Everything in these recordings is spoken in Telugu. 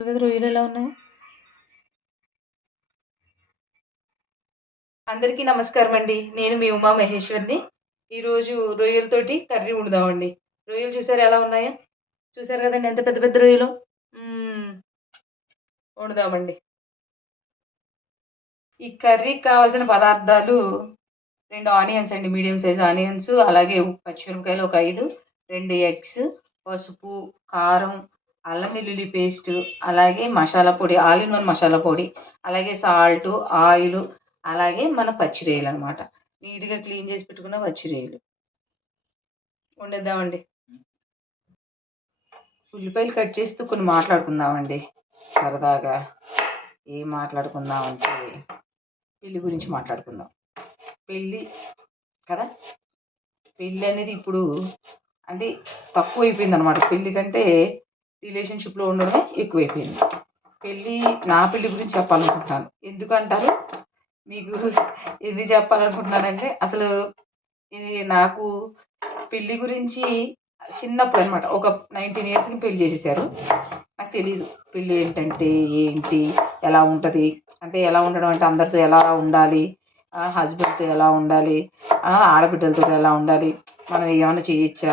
కదా రొయ్యలు ఎలా ఉన్నాయి? అందరికీ నమస్కారం అండి. నేను మీ ఉమా మహేశ్వరిని. ఈరోజు రొయ్యలతోటి కర్రీ వండుదామండి. రొయ్యలు చూసారా ఎలా ఉన్నాయో? చూసారు కదండి ఎంత పెద్ద పెద్ద రొయ్యలు. మ్మ్, వండుదామండి. ఈ కర్రీకి కావాల్సిన పదార్థాలు 2 ఆనియన్స్ అండి, మీడియం సైజ్ ఆనియన్స్, అలాగే పచ్చిమిరపకాయలు ఒక 5, 2 ఎగ్స్, పసుపు, కారం, అల్లం వెల్లుల్లి పేస్ట్, అలాగే మసాలా పొడి, ఆల్ ఇన్ వన్ మసాలా పొడి, అలాగే సాల్ట్, ఆయిల్, అలాగే మన పచ్చి రొయ్యలు అనమాట. నీట్‌గా క్లీన్ చేసి పెట్టుకున్న పచ్చి రొయ్యలు. వండేద్దామండి. ఉల్లిపాయలు కట్ చేస్తూ కొన్ని మాట్లాడుకుందామండి సరదాగా. ఏం మాట్లాడుకుందామంటే పెళ్లి గురించి మాట్లాడుకుందాం. పెళ్ళి కదా! పెళ్ళి అనేది ఇప్పుడు అంటే తక్కువైపోయిందనమాట. పెళ్లి కంటే రిలేషన్‌షిప్‌లో ఉండడమే ఎక్కువైపోయింది. నా పెళ్లి గురించి చెప్పాలనుకుంటున్నాను. ఎందుకంటారు? మీకు ఎందుకు చెప్పాలనుకుంటున్నానంటే అసలు ఇది నాకు పెళ్లి గురించి చిన్నప్పుడనమాట. ఒక 19 ఇయర్స్‌కి పెళ్లి చేసేసారు. నాకు తెలీదు పెళ్లి ఏంటంటే ఏంటి? ఎలా ఉంటది? అంటే ఎలా ఉండడం అంటే అందరితో ఎలా ఉండాలి? హస్బెండ్‌తో ఎలా ఉండాలి? ఆడబిడ్డలతో ఎలా ఉండాలి? మనం ఏమన్నా చేయొచ్చా?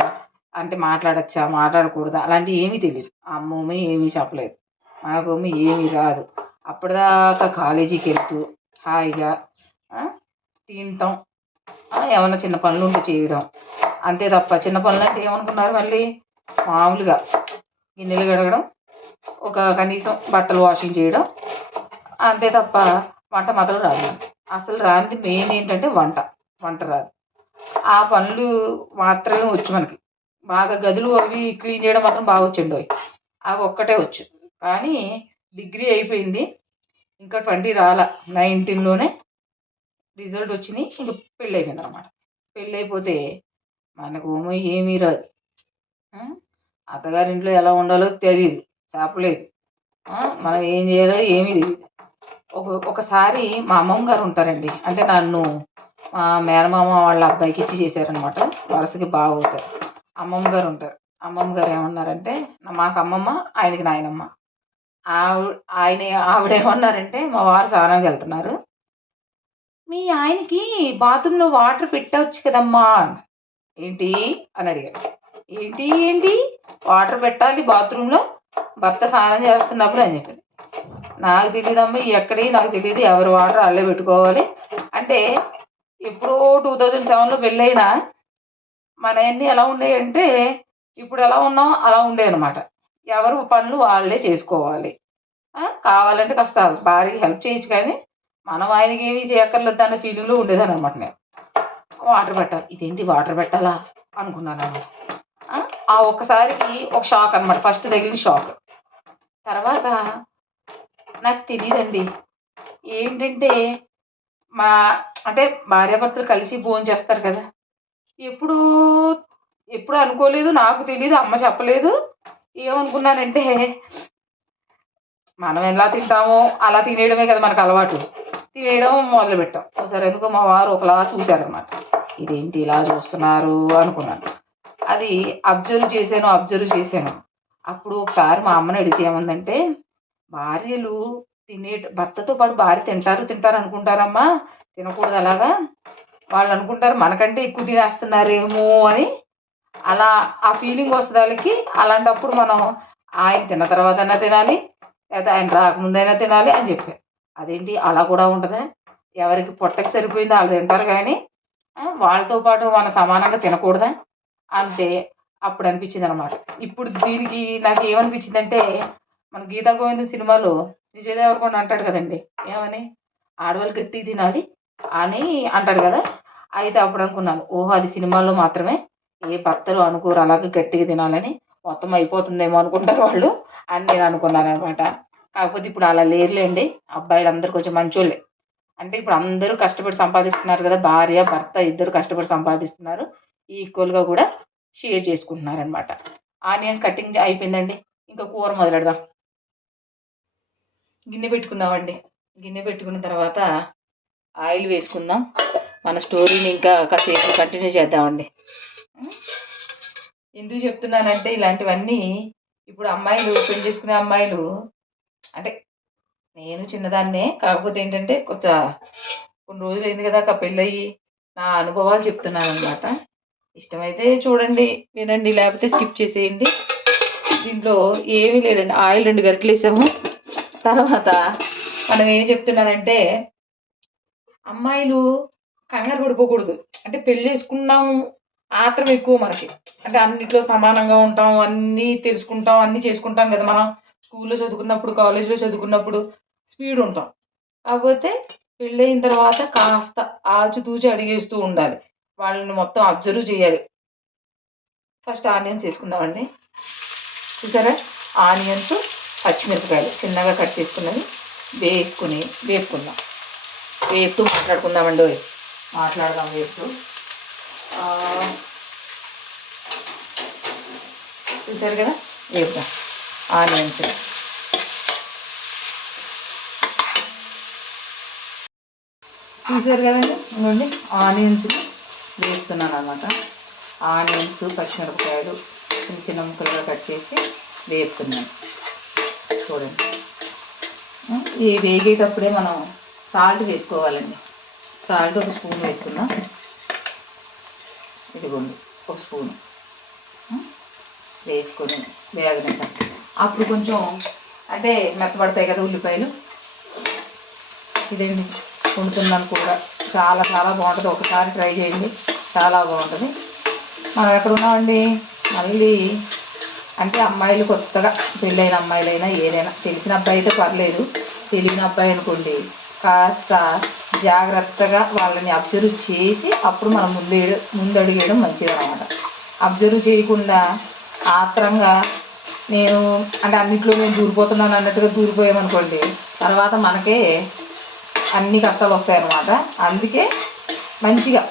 అంటే మాట్లాడొచ్చా? మాట్లాడకూడదా? అలాంటివి ఏమీ తెలీదు. అమ్మమ్మ ఏమీ చెప్పలేదు. నాకేమో ఏమీ రాదు. అప్పటిదాకా కాలేజీకెళ్తూ హాయిగా తినటం, ఏమన్నా చిన్న పనులుంటే చేయడం. అంతే తప్ప చిన్న పనులంటే ఏమనుకున్నారు మళ్ళీ మామూలుగా గిన్నెలు కడగడం, ఒక కనీసం బట్టలు వాషింగ్ చేయడం. అంతే తప్ప వంట మాత్రం రాదు నాకు. అసలు రానిది మెయిన్ ఏంటంటే వంట రాదు. ఆ పనులు మాత్రమే వచ్చు మనకి. బాగా గదులు అవి క్లీన్ చేయడం మాత్రం బాగా వచ్చండోయ్. అవి ఒక్కటే వచ్చు. కానీ డిగ్రీ అయిపోయింది. ఇంకా 20 రాలా. 19లోనే రిజల్ట్ వచ్చినాయి. ఇంక పెళ్ళయిపోయిందనమాట. పెళ్ళైపోతే మనకు ఏమీ రాదు. అత్తగారింట్లో ఎలా ఉండాలో తెలీదు. చెప్పలేదు. మనం ఏం చేయాలో ఏమీ తెలీదు. ఒకసారి మా అమ్మమ్మ గారు ఉంటారండి. అంటే నన్ను మా మేనమామ వాళ్ళ అబ్బాయికి ఇచ్చి చేశారనమాట. వరుసకి బావవుతారు. అమ్మమ్మ గారు ఉంటారు. అమ్మమ్మ గారు ఏమన్నారంటే మాకు అమ్మమ్మ, ఆయనకి నాయనమ్మ. ఆవి ఆయన ఆవిడేమన్నారంటే మా వారు స్నానానికి వెళ్తున్నారు. "మీ ఆయనకి బాత్రూమ్‌లో వాటర్ పెట్టొచ్చు కదమ్మా" ఏంటి అని అడిగారు. ఏంటి వాటర్ పెట్టాలి బాత్రూమ్‌లో భర్త స్నానం చేస్తున్నప్పుడు అని చెప్పాను. నాకు తెలీదమ్మా ఎక్కడియి నాకు తెలీదు. ఎవరి వాటర్ ఆళ్ళే పెట్టుకోవాలి. అంటే ఎప్పుడో 2007లో పెళ్ళైనా మనయన్నీ ఎలా ఉండేయంటే ఇప్పుడు ఎలా ఉన్నామో అలా ఉండేయనమాట. ఎవరి పనులు వాళ్ళే చేసుకోవాలి. కావాలంటే కాస్త భార్యకి హెల్ప్ చేయొచ్చు కానీ మనం ఆయనకేమీ చేయక్కర్లేదన్న ఫీలింగ్‌లో ఉండేదాన్ననమాట నేను. వాటర్ పెట్టాలి. ఇదేంటి వాటర్ పెట్టాలా అనుకున్నాననమాట. ఆ ఒక్కసారికి ఒక షాక్ అనమాట. ఫస్ట్ తగిలిన షాక్. తర్వాత నాకు తెలీదండి. ఏంటంటే మా అంటే భార్యాభర్తలు కలిసి భోంచేస్తారు కదా! ఎప్పుడూ ఎప్పుడు అనుకోలేదు. నాకు తెలీదు. అమ్మ చెప్పలేదు. ఏమనుకున్నానంటే మనం ఎలా తింటామో అలా తినేయడమే కదా మనకలవాటు. తినేయడం మొదలుపెట్టాం. ఒకసారి ఎందుకో మా వారు ఒకలా చూసారనమాట. ఇదేంటి ఇలా చూస్తున్నారు అనుకున్నాను. అది అబ్జర్వ్ చేశాను. అప్పుడు ఒకసారి మా అమ్మని అడిగితే ఏమందంటే, భార్యలు భర్తతో పాటు భార్య తింటారు అనుకుంటారమ్మా. తినకూడదు అలాగా. వాళ్ళనుకుంటారు మనకంటే ఎక్కువ తినేస్తున్నారేమో అని. అలా ఆ ఫీలింగ్ వస్తది ఆళ్ళకి. అలాంటప్పుడు మనం ఆయన తిన్న తర్వాతన్నా తినాలి. లేదా ఆయన రాకముందైనా తినాలి అని చెప్పారు. అదేంటి అలా కూడా ఉంటదా? ఎవరికి పొట్టకి సరిపోయిందో ఆళ్ళు తింటారు గానీ, వాళ్ళతో పాటు మనం సమానంగా తినకూడదా? అంటే అప్పుడు అనిపించిందనమాట. ఇప్పుడు దీనికి నాకేమనిపించిందంటే, మన 'గీతా గోవిందం' సినిమాలో విజయ్ దేవరకొండ అంటాడు కదండీ! ఏమని? ఆడవాళ్ళు గట్టిగ తినాలి అని అంటాడు కదా! అయితే అప్పుడు అనుకున్నాను. ఓహో! అది సినిమాల్లో మాత్రమే. ఏ భర్తలు అనుకోరు అలాగే గట్టిగా తినాలని. మొత్తం అయిపోతుందేమో అనుకుంటారు వాళ్ళు అని నేను అనుకున్నాననమాట. కాకపోతే ఇప్పుడు అలా లేరులెండి. అబ్బాయిలందరూ కొంచెం మంచోళ్ళే. అంటే ఇప్పుడు అందరూ కష్టపడి సంపాదిస్తున్నారు కదా! భార్య, భర్త ఇద్దరు కష్టపడి సంపాదిస్తున్నారు. ఈక్వల్‌గా కూడా షేర్ చేసుకుంటున్నారనమాట. ఆనియన్స్ కటింగ్ అయిపోయిందండి. ఇంకా కూర మొదలెడదాం. గిన్నె పెట్టుకున్నామండి. గిన్నె పెట్టుకున్న తర్వాత ఆయిల్ వేసుకుందాం. మన స్టోరీని ఇంకా కాసేపు కంటిన్యూ చేద్దామండి. హ్మ్. ఎందుకు చెప్తున్నానంటే ఇలాంటివన్నీ ఇప్పుడు పెళ్లి చేసుకునే అమ్మాయిలు అంటే నేను చిన్నదాన్నే, కాకపోతే ఏంటంటే కొంచెం కొన్ని రోజులు అయింది కదా పెళ్ళయ్యి, నా అనుభవాలు చెప్తున్నాను అనమాట. ఇష్టమైతే చూడండి, వినండి, లేకపోతే స్కిప్ చేసేయండి. దీంట్లో ఏమీ లేదండి, ఆయిల్ 2 గరిటెలు వేసాము. తర్వాత మనం ఏం చెప్తున్నానంటే, అమ్మాయిలు కంగారు పడిపోకూడదు. అంటే పెళ్ళి చేసుకున్నాము ఆత్రం ఎక్కువ మనకి. అంటే అన్నిట్లో సమానంగా ఉంటాం, అన్నీ తెలుసుకుంటాం, అన్నీ చేసుకుంటాం కదా మనం. స్కూల్లో చదువుకున్నప్పుడు, కాలేజీలో చదువుకున్నప్పుడు స్పీడ్ ఉంటాం. కాకపోతే పెళ్ళయిన తర్వాత కాస్త ఆచితూచి అడుగేస్తూ ఉండాలి. వాళ్ళని మొత్తం అబ్జర్వ్ చేయాలి. ఫస్ట్ ఆనియన్స్ వేసుకుందామండి. చూసారా, ఆనియన్స్, పచ్చిమిరపకాయలు చిన్నగా కట్ చేసుకున్నవి వేసుకుని వేపుకుందాం. వేపుతూ మాట్లాడుకుందామండి. మాట్లాడదాం వేపుతూ. చూసారు కదా, వేపుదాం ఆనియన్స్. చూసారు కదండి, ఇంకోండి ఆనియన్స్ వేపుతున్నాను అనమాట. ఆనియన్స్, పచ్చిమిరపకాయలు చిన్న చిన్న ముక్కలుగా కట్ చేసి వేపుతున్నాను. చూడండి, ఈ వేగేటప్పుడే మనం సాల్ట్ వేసుకోవాలండి. సాల్ట్ ఒక స్పూన్ వేసుకుందాం. ఇదిగోండి ఒక స్పూను వేసుకొని వేగనిద్దాం. అప్పుడు కొంచెం అంటే మెత్తబడతాయి కదా ఉల్లిపాయలు. ఇదండి వండుతున్నాను కూడా, చాలా చాలా బాగుంటుంది. ఒకసారి ట్రై చేయండి, చాలా బాగుంటుంది. మనం ఎక్కడ ఉన్నామండి, మళ్ళీ అంటే అమ్మాయిలు కొత్తగా పెళ్ళైన అమ్మాయిలైనా ఏదైనా, తెలిసిన అబ్బాయి అయితే పర్లేదు, తెలియని అబ్బాయి అనుకోండి, కాస్త జాగ్రత్తగా వాళ్ళని అబ్జర్వ్ చేసి అప్పుడు మనం ముందడుగు వేయడం మంచిది అన్నమాట. అబ్జర్వ్ చేయకుండా ఆత్రంగా నేను అంటే అన్నింటిలో నేను దూరిపోతున్నాను అన్నట్టుగా దూరిపోయామనుకోండి, తర్వాత మనకే అన్ని కష్టాలు వస్తాయన్నమాట. అందుకే మంచిగా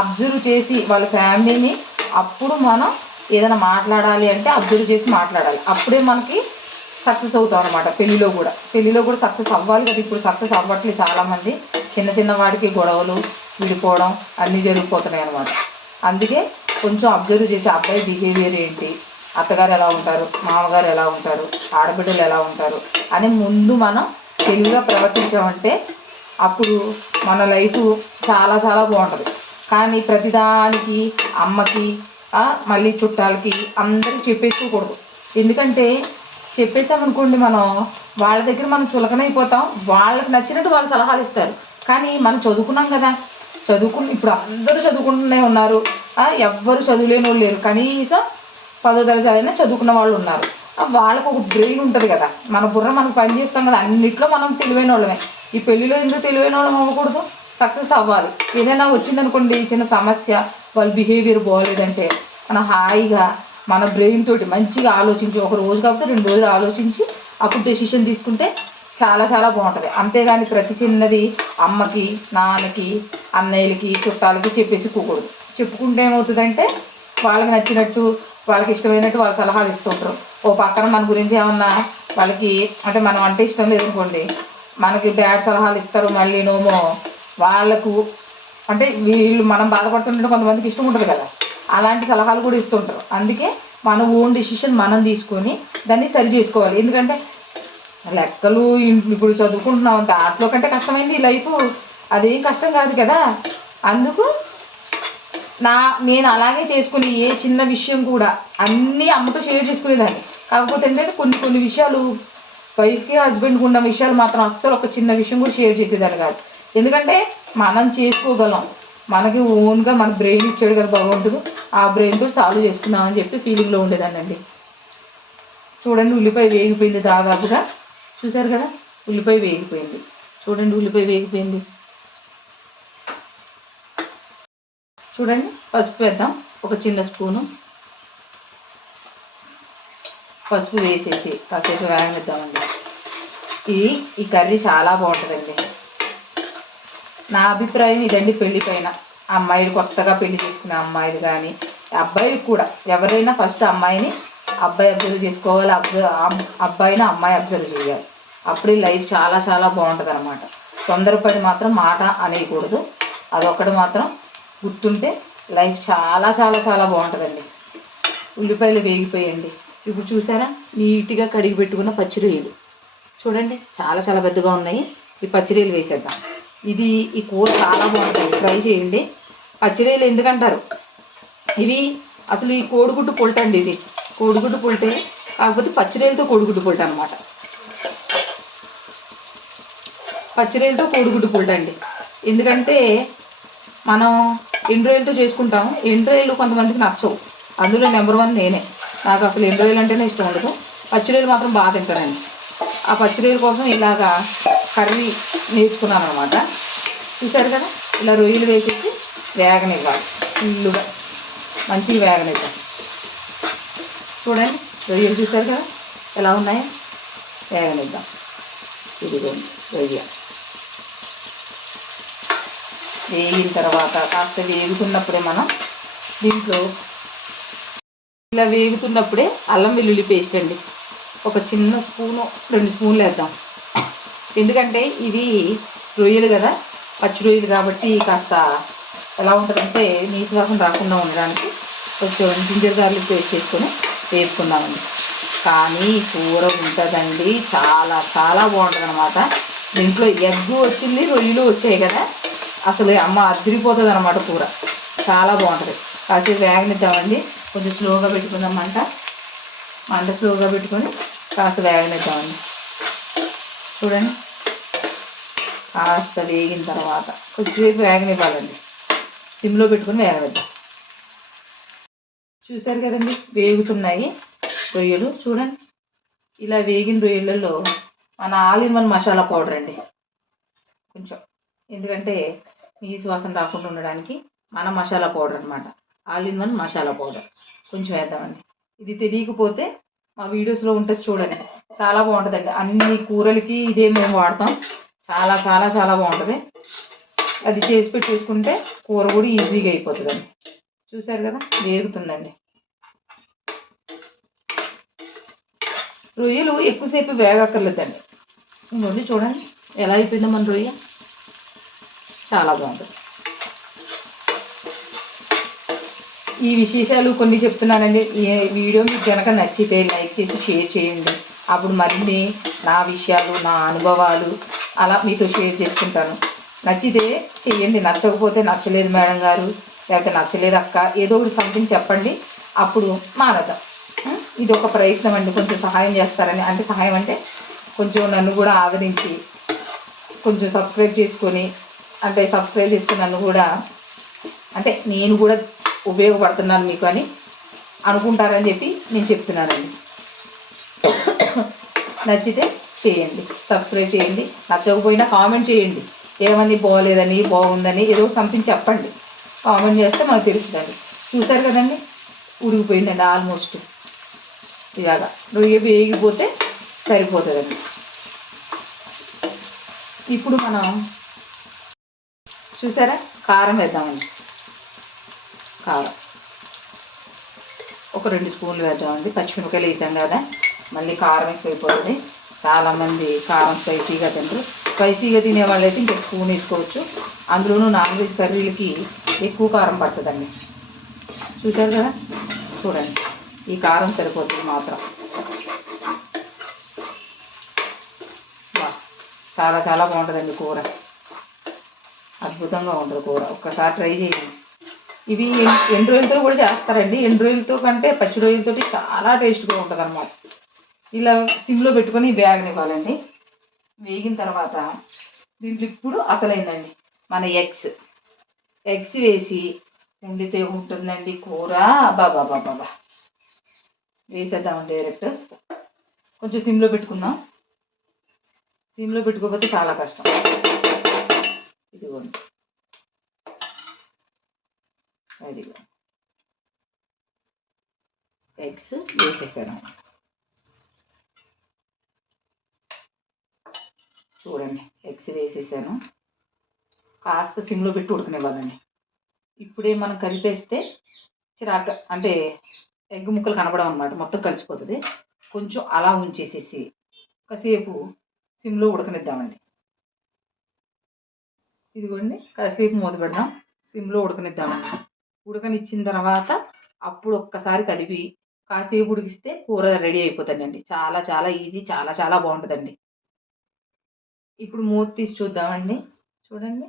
అబ్జర్వ్ చేసి వాళ్ళ ఫ్యామిలీని, అప్పుడు మనం ఏదైనా మాట్లాడాలి అంటే అబ్జర్వ్ చేసి మాట్లాడాలి. అప్పుడే మనకి సక్సెస్ అవుతాం అనమాట. పెళ్ళిలో కూడా సక్సెస్ అవ్వాలి కదా. ఇప్పుడు సక్సెస్ అవ్వట్లేదు చాలామంది. చిన్న చిన్న వాడికి గొడవలు, విడిపోవడం అన్నీ జరిగిపోతున్నాయి అనమాట. అందుకే కొంచెం అబ్జర్వ్ చేసి అబ్బాయి బిహేవియర్ ఏంటి, అత్తగారు ఎలా ఉంటారు, మామగారు ఎలా ఉంటారు, ఆడబిడ్డలు ఎలా ఉంటారు అని ముందు మనం తెలివిగా ప్రవర్తించామంటే అప్పుడు మన లైఫ్ చాలా చాలా బాగుంటుంది. కానీ ప్రతిదానికి అమ్మకి, మళ్ళీ చుట్టాలకి అందరికీ చెప్పేసుకోకూడదు. ఎందుకంటే చెప్పేసామనుకోండి, మనం వాళ్ళ దగ్గర మనం చులకనైపోతాం. వాళ్ళకి నచ్చినట్టు వాళ్ళు సలహాలు ఇస్తారు. కానీ మనం చదువుకున్నాం కదా, ఇప్పుడు అందరూ చదువుకుంటూనే ఉన్నారు. ఎవ్వరు చదువులేని వాళ్ళు లేరు. కనీసం 10వ తరగతి చదివినా చదువుకున్న వాళ్ళు ఉన్నారు. వాళ్ళకు ఒక బ్రెయిన్ ఉంటుంది కదా, మన బుర్ర మనకు పని చేస్తాం కదా, అన్నిట్లో మనం తెలివైన వాళ్ళమే. ఈ పెళ్ళిలో ఎందుకు తెలివైన వాళ్ళం అవ్వకూడదు? సక్సెస్ అవ్వాలి. ఏదైనా వచ్చిందనుకోండి చిన్న సమస్య, వాళ్ళ బిహేవియర్ బాగోలేదంటే మనం హాయిగా మన బ్రెయిన్ తోటి మంచిగా ఆలోచించి, ఒక రోజు కాకపోతే 2 రోజులు ఆలోచించి అప్పుడు డెసిషన్ తీసుకుంటే చాలా చాలా బాగుంటుంది. అంతేగాని ప్రతి చిన్నది అమ్మకి, నాన్నకి, అన్నయ్యలకి, చుట్టాలకి చెప్పేసుకోకూడదు. చెప్పుకుంటే ఏమవుతుందంటే వాళ్ళకి నచ్చినట్టు, వాళ్ళకి ఇష్టమైనట్టు వాళ్ళు సలహాలు ఇస్తుంటారు. ఓ పక్కన మన గురించి ఏమన్నా వాళ్ళకి అంటే మనం అంటే ఇష్టం లేదనుకోండి, మనకి బ్యాడ్ సలహాలు ఇస్తారు. మళ్ళీనేమో వాళ్ళకు అంటే వీళ్ళు మనం బాధపడుతుంటే కొంతమందికి ఇష్టం ఉంటుంది కదా, అలాంటి సలహాలు కూడా ఇస్తుంటారు. అందుకే మన ఓన్ డిసిషన్ మనం తీసుకొని దాన్ని సరి చేసుకోవాలి. ఎందుకంటే లెక్కలు ఇప్పుడు చదువుకుంటున్నాం, దాంట్లో కంటే కష్టమైంది ఈ లైఫ్. అదేం కష్టం కాదు కదా. అందుకు నేను అలాగే చేసుకుని ఏ చిన్న విషయం కూడా అన్నీ అమ్మతో షేర్ చేసుకునేదాన్ని. కాకపోతే ఏంటంటే కొన్ని విషయాలు వైఫ్కి హస్బెండ్కి ఉన్న విషయాలు మాత్రం అస్సలు ఒక చిన్న విషయం కూడా షేర్ చేసేదాన్ని కాదు. ఎందుకంటే మనం చేసుకోగలం, మనకి ఓన్గా మన బ్రెయిన్ ఇచ్చాడు కదా భగవంతుడు, ఆ బ్రెయిన్ తోటి సాల్వ్ చేసుకుందామని చెప్పి ఫీలింగ్లో ఉండేదాన్నండి. చూడండి, ఉల్లిపాయ వేగిపోయింది దాదాపుగా. చూసారు కదా, ఉల్లిపాయ వేగిపోయింది. చూడండి, ఉల్లిపాయ వేగిపోయింది. చూడండి, పసుపు వేద్దాం. ఒక చిన్న స్పూను పసుపు వేసేసి కాసేపు వేగనిద్దామండి. ఈ కర్రీ చాలా బాగుంటుందండి. నా అభిప్రాయం ఇదండి. పెళ్ళి పైన అమ్మాయిలు, కొత్తగా పెళ్లి చేసుకునే అమ్మాయిలు కానీ అబ్బాయిలు కూడా, ఎవరైనా ఫస్ట్ అమ్మాయిని అబ్బాయి అబ్జర్వ్ చేసుకోవాలి, అబ్బాయిని అమ్మాయి అబ్జర్వ్ చేయాలి. అప్పుడే లైఫ్ చాలా చాలా బాగుంటుంది అనమాట. తొందరపడి మాత్రం మాట అనేయకూడదు. అదొక్కటి మాత్రం గుర్తుంటే లైఫ్ చాలా చాలా చాలా బాగుంటుందండి. ఉల్లిపాయలు వేగిపోయండి. ఇప్పుడు చూసారా, నీట్గా కడిగి పెట్టుకున్న పచ్చి రొయ్యలు చూడండి చాలా చాలా పెద్దగా ఉన్నాయి. ఈ పచ్చిరొయ్యలు వేసేద్దాం. ఈ కూర చాలా బాగుంటుంది, ట్రై చేయండి. పచ్చిరొయ్యలు ఎందుకంటారు, ఇవి అసలు ఈ కోడిగుడ్డు పొల్ట అండి. ఇది కోడిగుడ్డు పొల్టే, కాకపోతే పచ్చిరొయ్యలతో కోడిగుడ్డు పొల్ట అనమాట. పచ్చిరొయ్యలతో కోడిగుడ్డు పొల్ట అండి. ఎందుకంటే మనం ఎండ్రొయ్యలతో చేసుకుంటాం. ఎండ్రొయ్యలు కొంతమందికి నచ్చవు, అందులో నెంబర్ 1 నేనే. నాకు అసలు ఎండ్రొయ్యలు అంటేనే ఇష్టం ఉండదు. పచ్చిరొయ్యలు మాత్రం బాగా తింటానండి. ఆ పచ్చిరొయ్యల కోసం ఇలాగా కర్రీ నేర్చుకున్నాను అనమాట. చూసారు కదా, ఇలా రొయ్యలు వేసేసి వేగనివ్వాలి. ఫుల్లుగా మంచిగా వేగనిద్దాం. చూడండి రొయ్యలు చూసారు కదా ఎలా ఉన్నాయో, వేగనిద్దాం. ఇదిగోండి రొయ్య వేగిన తర్వాత కాస్త వేగుతున్నప్పుడే మనం దీంట్లో ఇలా వేగుతున్నప్పుడే అల్లం వెల్లుల్లి పేస్ట్ అండి ఒక చిన్న స్పూను 2 స్పూన్లు వేద్దాం. ఎందుకంటే ఇవి రొయ్యలు కదా, పచ్చి రొయ్యలు కాబట్టి కాస్త ఎలా ఉంటుందంటే నీసు వాసన రాకుండా ఉండడానికి కొంచెం జింజర్ గార్లిక్ పేస్ట్ చేసుకొని వేసుకుందామండి. కానీ కూర ఉంటుందండి, చాలా చాలా బాగుంటుంది అనమాట. దీంట్లో ఎగ్గు వచ్చింది, రొయ్యలు వచ్చాయి కదా, అసలు అమ్మ అదిరిపోతుంది అనమాట. కూర చాలా బాగుంటుంది. కాసేపు వేగనిద్దామండి. కొంచెం స్లోగా పెట్టుకుందాం మంట స్లోగా పెట్టుకొని కాస్త వేగనిద్దామండి. చూడండి కాస్త వేగిన తర్వాత కొద్దిసేపు వేగనివ్వాలండి, సిమ్లో పెట్టుకొని వేగనిద్దాం. చూసారు కదండి వేగుతున్నాయి రొయ్యలు. చూడండి ఇలా వేగిన రొయ్యలలో మన all in one masala powder అండి కొంచెం, ఎందుకంటే నీసు వాసన రాకుండా ఉండడానికి మన మసాలా పౌడర్ అనమాట. All in one masala powder కొంచెం వేద్దామండి. ఇది తెలియకపోతే మా వీడియోస్లో ఉంటుంది చూడండి, చాలా బాగుంటుందండి. అన్ని కూరలకి ఇదే మేము వాడతాం. చాలా చాలా చాలా బాగుంటుంది. అది చేసి పెట్టేసుకుంటే కూర కూడా ఈజీగా అయిపోతుందండి. చూసారు కదా వేగుతుందండి. రొయ్యలు ఎక్కువసేపు వేగక్కర్లేదండి. ఇంకోండి చూడండి ఎలా అయిపోయిందో మన రొయ్య, చాలా బాగుంటుంది. ఈ విశేషాలు కొన్ని చెప్తున్నానండి. ఈ వీడియో మీకు కనుక నచ్చితే లైక్ చేసి షేర్ చేయండి. అప్పుడు మరిన్ని నా విషయాలు, నా అనుభవాలు అలా మీతో షేర్ చేసుకుంటాను. నచ్చితే చెయ్యండి, నచ్చకపోతే నచ్చలేదు మేడం గారు, లేకపోతే నచ్చలేదు అక్క, ఏదో ఒకటి సంథింగ్ చెప్పండి, అప్పుడు మానదాం. ఇది ఒక ప్రయత్నం అండి, కొంచెం సహాయం చేస్తారని. అంటే సహాయం అంటే కొంచెం నన్ను కూడా ఆదరించి కొంచెం సబ్స్క్రైబ్ చేసుకొని నన్ను కూడా, అంటే నేను కూడా ఉపయోగపడుతున్నాను మీకు అని అనుకుంటారని చెప్పి నేను చెప్తున్నానండి. నచ్చితే చేయండి, సబ్స్క్రైబ్ చేయండి. నచ్చకపోయినా కామెంట్ చేయండి, ఏమని బాగోలేదని బాగుందని ఏదో సంథింగ్ చెప్పండి. కామెంట్ చేస్తే మనకు తెలుస్తుందండి. చూసారు కదండి ఉడికిపోయిందండి ఆల్మోస్ట్. ఇలాగా రొయ్య వేగిపోతే సరిపోతుందండి. ఇప్పుడు మనం చూసారా కారం వేద్దామండి. కారం ఒక 2 స్పూన్లు వేద్దామండి. పచ్చిమిరపకాయలు వేసాం కదా, మళ్ళీ కారం ఎక్కువైపోతుంది. చాలామంది కారం స్పైసీగా తింటారు. స్పైసీగా తినే వాళ్ళైతే ఇంకా స్పూన్ వేసుకోవచ్చు. అందులోనూ నాన్ వెజ్ కర్రీలకి ఎక్కువ కారం పడుతుందండి. చూసారు కదా చూడండి ఈ కారం సరిపోతుంది మాత్రం. చాలా చాలా బాగుంటుందండి కూర, అద్భుతంగా ఉంటుంది కూర. ఒక్కసారి ట్రై చేయండి. ఇవి ఎండు రొయ్యలతో కూడా చేస్తారండి. ఎండు రొయ్యలతో కంటే పచ్చి రొయ్యలతో చాలా టేస్ట్గా ఉంటుంది అన్నమాట. ఇలా సిమ్లో పెట్టుకొని వేగనివ్వాలండి. వేగిన తర్వాత దీంట్లో ఇప్పుడు అసలైందండి మన ఎగ్స్ వేసి వండితే ఉంటుందండి కూర. బాబా వేసేద్దామండి డైరెక్ట్. కొంచెం సిమ్లో పెట్టుకుందాం, సిమ్లో పెట్టుకోకపోతే చాలా కష్టం. ఇదిగోండి అదిగో ఎగ్స్ వేసేసాను. చూడండి ఎగ్స్ వేసేసాను. కాస్త సిమ్లో పెట్టి ఉడకనివ్వాలండి. ఇప్పుడే మనం కలిపేస్తే చిరాక అంటే ఎగ్ ముక్కలు కనపడవు అన్నమాట, మొత్తం కలిసిపోతుంది. కొంచెం అలా ఉంచేసేసి కాసేపు సిమ్లో ఉడకనిద్దామండి. ఇదిగోండి కాసేపు మూత పెడదాం, సిమ్లో ఉడకనిద్దామండి. ఉడకనిచ్చిన తర్వాత అప్పుడు ఒక్కసారి కలిపి కాసేపు ఉడికిస్తే కూర రెడీ అయిపోతుందండి. చాలా చాలా ఈజీ, చాలా చాలా బాగుంటుందండి. ఇప్పుడు మూత తీసి చూద్దామండి. చూడండి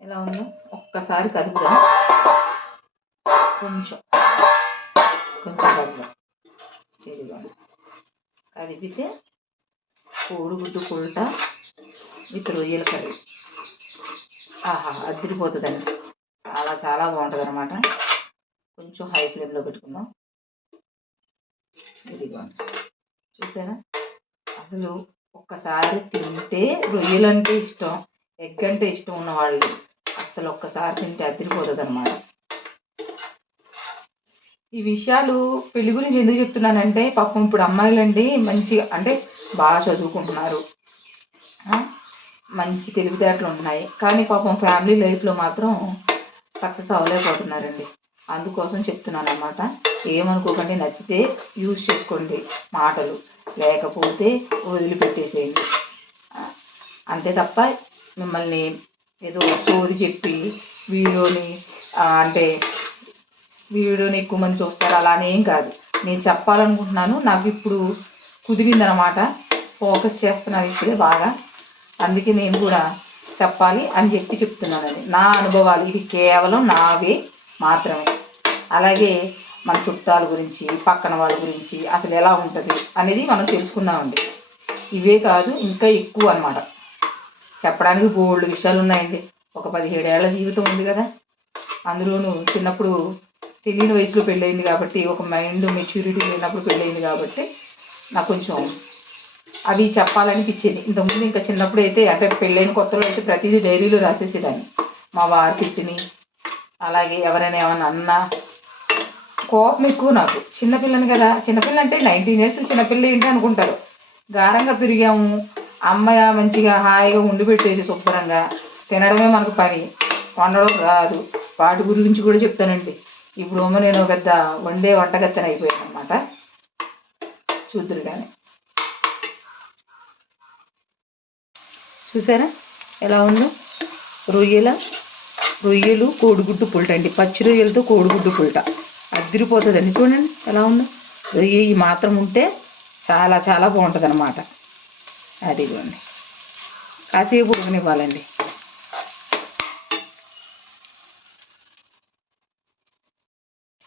ఎలా ఉందో. ఒక్కసారి కదుపుదాం. కొంచెం కొంచెం కదుపుదాం. ఇదిగోండి. కదిపితే కోడిగుడ్డు పుల్ట విత్ రొయ్యల కర్రీ. ఆహా, అదిరిపోతుందండి. చాలా చాలా బాగుంటుంది అనమాట. కొంచెం హై ఫ్లేమ్లో పెట్టుకుందాం. ఇదిగోండి, చూసారా? అసలు ఒక్కసారి తింటే రొయ్యలు అంటే ఇష్టం, ఎగ్ అంటే ఇష్టం ఉన్న వాళ్ళు అసలు ఒక్కసారి తింటే అదిరిపోతుంది అనమాట. ఈ విషయాలు పెళ్లి గురించి ఎందుకు చెప్తున్నానంటే, పాపం ఇప్పుడు అమ్మాయిలండి మంచిగా అంటే బాగా చదువుకుంటున్నారు, మంచి తెలివితేటలు ఉన్నాయి, కానీ పాపం ఫ్యామిలీ లైఫ్లో మాత్రం సక్సెస్ అవ్వలేకపోతున్నారండి. అందుకోసం చెప్తున్నాను అనమాట. ఏమనుకోకండి, నచ్చితే యూజ్ చేసుకోండి మాటలు, లేకపోతే వదిలిపెట్టేసేయండి. అంతే తప్ప మిమ్మల్ని ఏదో సోది చెప్పి అంటే వీడియోని ఎక్కువ మంది చూస్తారు అలానే ఏం కాదు. నేను చెప్పాలనుకుంటున్నాను, నాకు ఇప్పుడు కుదిరిందనమాట, ఫోకస్ చేస్తున్నాను ఇప్పుడే బాగా. అందుకే నేను కూడా చెప్పాలి అని చెప్తున్నానండి. నా అనుభవాలు ఇవి కేవలం నావే మాత్రమే. అలాగే మన చుట్టాల గురించి, పక్కన వాళ్ళ గురించి అసలు ఎలా ఉంటుంది అనేది మనం తెలుసుకుందామండి. ఇవే కాదు, ఇంకా ఎక్కువ అనమాట. చెప్పడానికి బోల్డ్ విషయాలు ఉన్నాయండి. ఒక 17 ఏళ్ల జీవితం ఉంది కదా, అందులోనూ చిన్నప్పుడు తెలియని వయసులో పెళ్ళయింది కాబట్టి, ఒక మైండ్ మెచ్యూరిటీ లేనప్పుడు పెళ్ళయింది కాబట్టి నాకు కొంచెం అవి చెప్పాలనిపించేది. ఇంతకుముందు ఇంకా చిన్నప్పుడు అయితే, అంటే పెళ్ళైన కొత్తలో అయితే ప్రతిదీ డైరీలో రాసేసేదాన్ని. మా వారి తిట్టిని, అలాగే ఎవరైనా ఏమన్నా అన్నా కోపం ఎక్కువ నాకు. చిన్నపిల్లని కదా, చిన్నపిల్ల అంటే 19 years చిన్నపిల్ల ఏంటి అనుకుంటారు. గారంగా పెరిగాము. అమ్మాయి మంచిగా హాయిగా ఉండి పెట్టేది శుభ్రంగా. తినడమే మనకు పని, వండడం రాదు. వాటి గురించి కూడా చెప్తానండి. ఇప్పుడు నేను పెద్ద వంటగత్తెన అయిపోయాను అనమాట. చూద్దరు కానీ. చూసారా ఎలా ఉందో? రొయ్యలు కోడిగుడ్డు పుల్ట అండి. పచ్చి రొయ్యలతో కోడిగుడ్డు పుల్ట అదిరిపోతుందండి. చూడండి ఎలా ఉందో. రొయ్య ఈ మాత్రం ఉంటే చాలా చాలా బాగుంటుంది అనమాట. అదిగోండి, కాసేపు ఉడకనివ్వాలండి.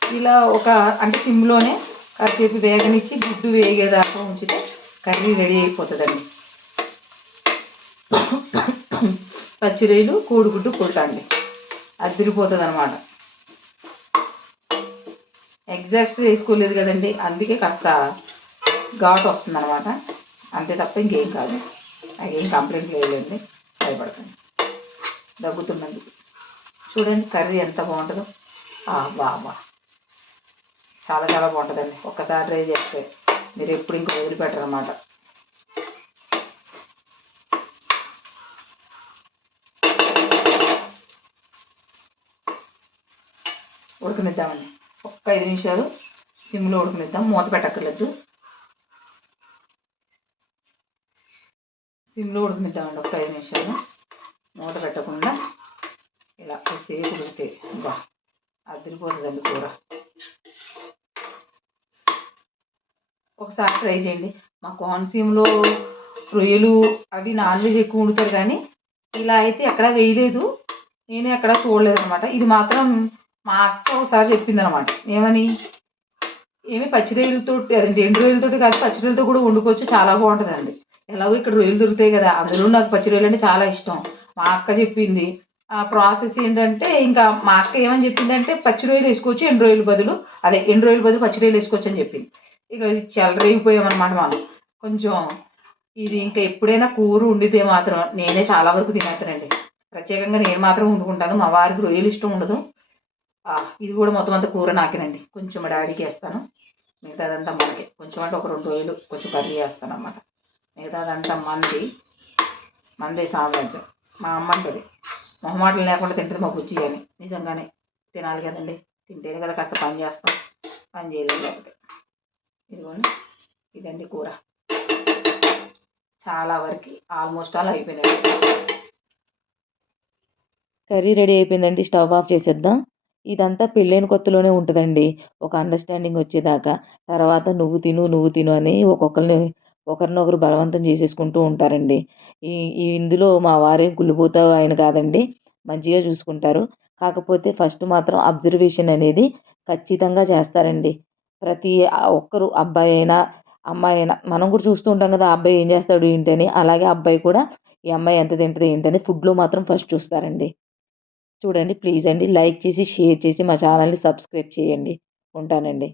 ఇలా అంటే సిమ్లోనే కాసేపు వేగనిచ్చి గుడ్డు వేగేదాకా ఉంచితే కర్రీ రెడీ అయిపోతుందండి. పచ్చిరొయ్యలు కోడిగుడ్డు పుల్ట అండి, అదిరిపోతుంది అనమాట. ఎగ్జాస్ట్ వేసుకోలేదు కదండి, అందుకే కాస్త ఘాటు వస్తుంది అనమాట. అంతే తప్ప ఇంకేం కాదు. నాకేం కంప్లైంట్ లేదండి, భయపడకండి. దగ్గుతున్నందుకు. చూడండి కర్రీ ఎంత బాగుంటుందో. బాబా, చాలా చాలా బాగుంటుందండి. ఒక్కసారి ట్రై చేస్తే మీరు ఎప్పుడు ఇంక వదిలిపెట్టరు అన్నమాట. ఉడకనిద్దామండి. ఒక్క 5 నిమిషాలు సిమ్లో ఉడకనిద్దాం. మూత పెట్టక్కర్లేదు, సిమ్లో ఉడకనిద్దామండి. ఒక 5 నిమిషాలు మూత పెట్టకుండా ఇలా సేపు ఉడికితే బా అదిరిపోతుందండి కూర. ఒకసారి ట్రై చేయండి. మా కోనసీమలో రొయ్యలు అవి నాన్ వెజ్ ఎక్కువ వండుతారు, కానీ ఇలా అయితే ఎక్కడా వేయలేదు, నేను ఎక్కడా చూడలేదు అనమాట. ఇది మాత్రం మా అక్క ఒకసారి చెప్పింది అనమాట. పచ్చి రొయ్యలతో, అదండి ఎండు రొయ్యలతో కాదు, పచ్చి రొయ్యలతో కూడా వండుకోవచ్చు, చాలా బాగుంటుందండి. ఎలాగో ఇక్కడ రొయ్యలు దొరుకుతాయి కదా, అందులో నాకు పచ్చి రొయ్యలు అంటే చాలా ఇష్టం. మా అక్క చెప్పింది. ఆ ప్రాసెస్ ఏంటంటే, ఇంకా మా అక్క ఏమని చెప్పిందంటే, పచ్చి రొయ్యలు వేసుకోవచ్చు, ఎండు రొయ్యల బదులు పచ్చి రొయ్యలు వేసుకోవచ్చు అని చెప్పింది. ఇక చెలరేగిపోయామన్నమాట మనం. కొంచెం ఇది ఇంకా ఎప్పుడైనా కూర వండితే మాత్రం నేనే చాలా వరకు తినేస్తానండి. ప్రత్యేకంగా నేను మాత్రం వండుకుంటాను, మా వారికి రొయ్యలు ఇష్టం ఉండదు. ఇది కూడా మొత్తం అంతా కూర నాకేనండి. కొంచెం మా డాడీకి వేస్తాను, మిగతాదంతా మనకి. కొంచెం అంటే ఒక 2 రొయ్యలు కొంచెం కర్రీ వేస్తాను అన్నమాట. మిగతాదంతా మందే సామ్రాజ్యం. మా అమ్మ అంటది, మొహమాటలు లేకుండా తింటుంది మా బుజ్జి అని. నిజంగానే తినాలి కదండి, తింటేనే కదా కాస్త పని చేస్తాం, పని చేయలేదు లేకపోతే. ఇదిగోండి, ఇదండి కూర. చాలా వరకు ఆల్మోస్ట్ ఆల్ అయిపోయినాయి. కర్రీ రెడీ అయిపోయిందండి. స్టవ్ ఆఫ్ చేసేద్దాం. ఇదంతా పెళ్ళైన కొత్తలోనే ఉంటుందండి, ఒక అండర్స్టాండింగ్ వచ్చేదాకా. తర్వాత నువ్వు తిను అని ఒక్కొక్కరిని ఒకరినొకరు బలవంతం చేసేసుకుంటూ ఉంటారండి. ఈ ఈ ఇందులో మా వారేం కుళ్ళిపోత ఆయన కాదండి. మంచిగా చూసుకుంటారు. కాకపోతే ఫస్ట్ మాత్రం అబ్జర్వేషన్ అనేది ఖచ్చితంగా చేస్తారండి. ప్రతి ఒక్కరు అబ్బాయైనా, అమ్మాయైనా మనం కూడా చూస్తూ ఉంటాం కదా! ఆ అబ్బాయి ఏం చేస్తాడు ఏంటని. అలాగే అబ్బాయి కూడా ఈ అమ్మాయి ఎంత తింటది ఏంటని ఫుడ్‌లో మాత్రం ఫస్ట్ చూస్తారండి. చూడండి ప్లీజ్ అండి లైక్ చేసి, షేర్ చేసి మా ఛానల్‌ని సబ్స్క్రైబ్ చేయండి. ఉంటానండి.